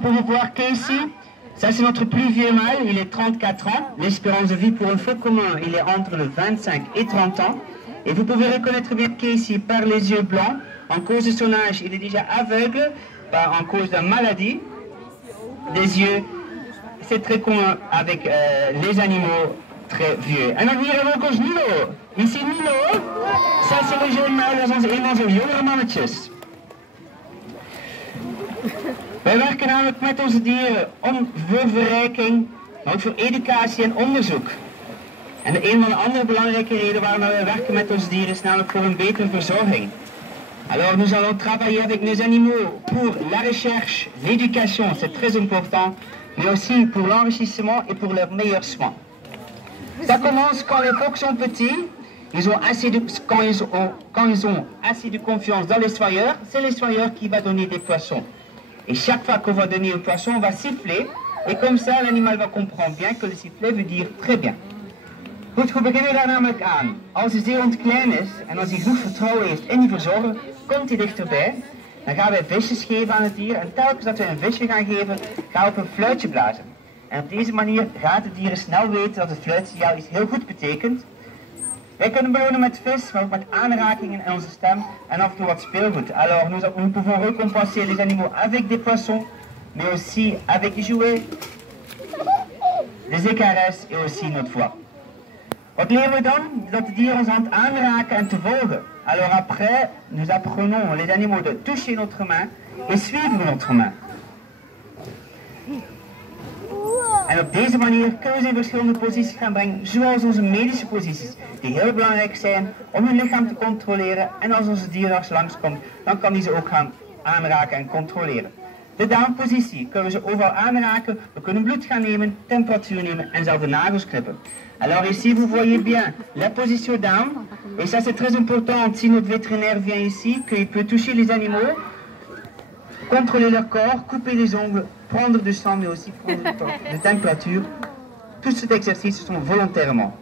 Pour vous voir Casey, ça c'est notre plus vieux mâle, il est 34 ans. L'espérance de vie pour un faux commun, il est entre le 25 et 30 ans. Et vous pouvez reconnaître bien Casey par les yeux blancs. En cause de son âge, il est déjà aveugle, en cause d'une maladie des yeux. C'est très commun avec les animaux très vieux. En dan hier hebben we ook ons Nilo. Ici Nilo. Ça c'est le jeune mâle, dat is een van onze jongere mannetjes. Wij werken namelijk met onze dieren voor verrijking, maar ook voor educatie en onderzoek. En een van de andere belangrijke redenen waarom wij werken met onze dieren is namelijk voor een betere verzorging. Alors nous allons travailler avec nos animaux pour la recherche, l'éducation, c'est très important, mais aussi pour l'enrichissement et pour leurs meilleurs soins. Ça commence quand les phoques sont petits, quand ils ont assez de confiance dans l'essoyeur, c'est l'essoyeur qui va donner des poissons. Et chaque fois qu'on va donner un poisson, on va siffler. Et comme ça, l'animal va comprendre bien que le sifflet veut dire très bien. Goed, we beginnen daar namelijk aan. Als de zeehond klein is en als hij genoeg vertrouwen heeft in die verzorger, komt hij dichterbij. Dan gaan wij visjes geven aan het dier. En telkens dat wij een visje gaan geven, gaan we op een fluitje blazen. En op deze manier gaat het dier snel weten dat het fluitsignaal iets heel goed betekent. Wij kunnen belonen met vis, maar ook met aanrakingen en onze stem en af en toe wat speelgoed. Alors nous pouvons récompenser les animaux avec des poissons, mais aussi avec des jouets, des écaresses et aussi notre voix. Wat leren we dan? Dat de dieren onze hand aanraken en te volgen. Alors après, nous apprenons les animaux de toucher notre main et suivre notre main. En op deze manier kunnen we ze in verschillende posities gaan brengen, zoals onze medische posities, die heel belangrijk zijn om hun lichaam te controleren. En als onze dierenarts langskomt, dan kan hij ze ook gaan aanraken en controleren. De down-positie kunnen we ze overal aanraken, we kunnen bloed gaan nemen, temperatuur nemen en zelfs de nagels knippen. Alors ici vous voyez bien la position down, et ça c'est très important si notre vétérinaire vient ici, qu'il peut toucher les animaux, contrôler leur corps, couper les ongles, prendre du sang mais aussi prendre de température. Tous ces exercices sont volontairement.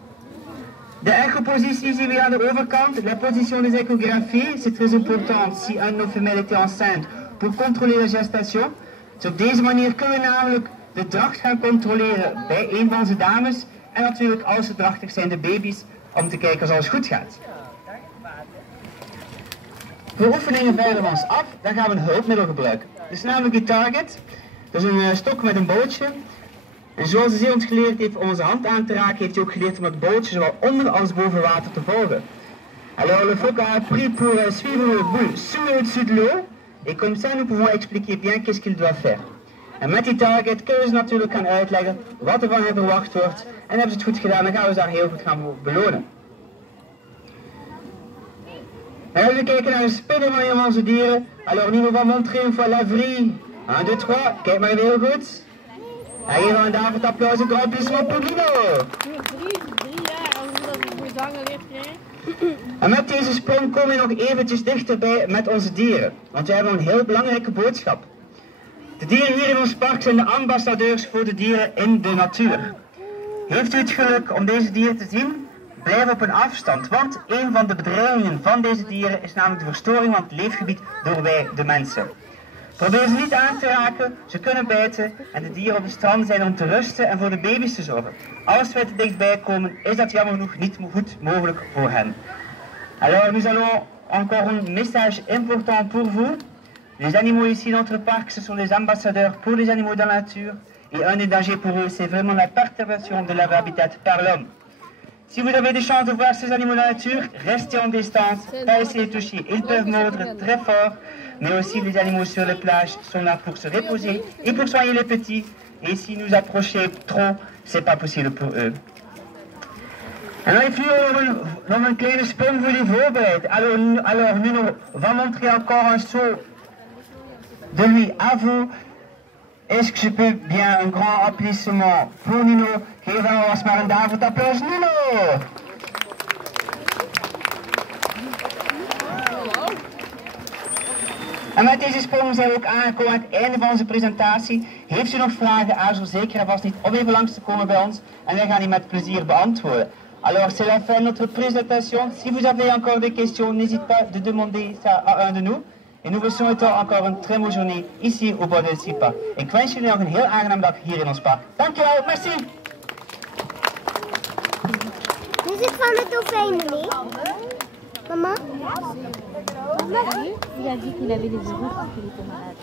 De echopositie zien we aan de overkant. La position des échographies, c'est très important si un de nos femelles était enceinte pour contrôler la gestation. Dus op deze manier kunnen we namelijk de dracht gaan controleren bij een van onze dames. En natuurlijk als ze drachtig zijn de baby's om te kijken of alles goed gaat. Voor oefeningen verder van ons af, dan gaan we een hulpmiddel gebruiken. Dat is namelijk de target. Dat is een stok met een bootje. En zoals de zeehond geleerd heeft om onze hand aan te raken, heeft hij ook geleerd om het bootje zowel onder als boven water te volgen. Alors le phoque a appris pour suivre le bout sous et au-dessus de l'eau. Et comme ça nous pouvons expliquer bien qu'est-ce qu'il doit faire. En met die target kunnen we ze natuurlijk gaan uitleggen wat er van hen verwacht wordt. En hebben ze het goed gedaan, dan gaan we ze daar heel goed gaan belonen. En als we kijken naar de spinnen van een van onze dieren. Alors nous va montrer une fois la vrille. 1, 2, 3, kijk maar even heel goed. En geven we een David applaus, een groot applaudissement pour Nino. En met deze sprong komen we nog eventjes dichterbij met onze dieren. Want we hebben een heel belangrijke boodschap. De dieren hier in ons park zijn de ambassadeurs voor de dieren in de natuur. Heeft u het geluk om deze dieren te zien? Blijf op een afstand, want een van de bedreigingen van deze dieren is namelijk de verstoring van het leefgebied door wij, de mensen. Probeer ze niet aan te raken, ze kunnen bijten en de dieren op de strand zijn om te rusten en voor de baby's te zorgen. Als wij te dichtbij komen, is dat jammer genoeg niet goed mogelijk voor hen. Alors nous allons encore un message important pour vous. Les animaux ici dans notre parc, ce sont les ambassadeurs pour les animaux dans la nature. Et un des dangers pour eux, c'est vraiment la perturbation de leur habitat par l'homme. Si vous avez des chances de voir ces animaux dans la nature, restez en distance, pas essayer de toucher. Ils peuvent mordre très fort, mais aussi les animaux sur les plages sont là pour se reposer et pour soigner les petits. Et si nous approchons trop, c'est pas possible pour eux. En dan heeft nu nog een kleine sprong voor jullie voorbereid. Alors Nuno va montrer encore un saut de lui à vous. Est-ce que je peux bien un grand applaudissement pour Nino? Geef hem alvast maar een David applaus, Nino! En met deze sprong zijn we ook aangekomen aan het einde van onze presentatie. Heeft u nog vragen, aarzel zeker en vast niet om even langs te komen bij ons en wij gaan die met plezier beantwoorden. Alors c'est la fin de notre présentation. Si vous avez encore des questions, n'hésitez pas de demander ça à un de nous. Et nous vous souhaitons encore een très mooie journée ici au bord de Sipa. Ik wens jullie nog een heel aangenaam dag hier in ons park. Dankjewel, merci! Is it from Little Family? Maman? Il a dit qu'il avait des erreurs parce qu'il était malade.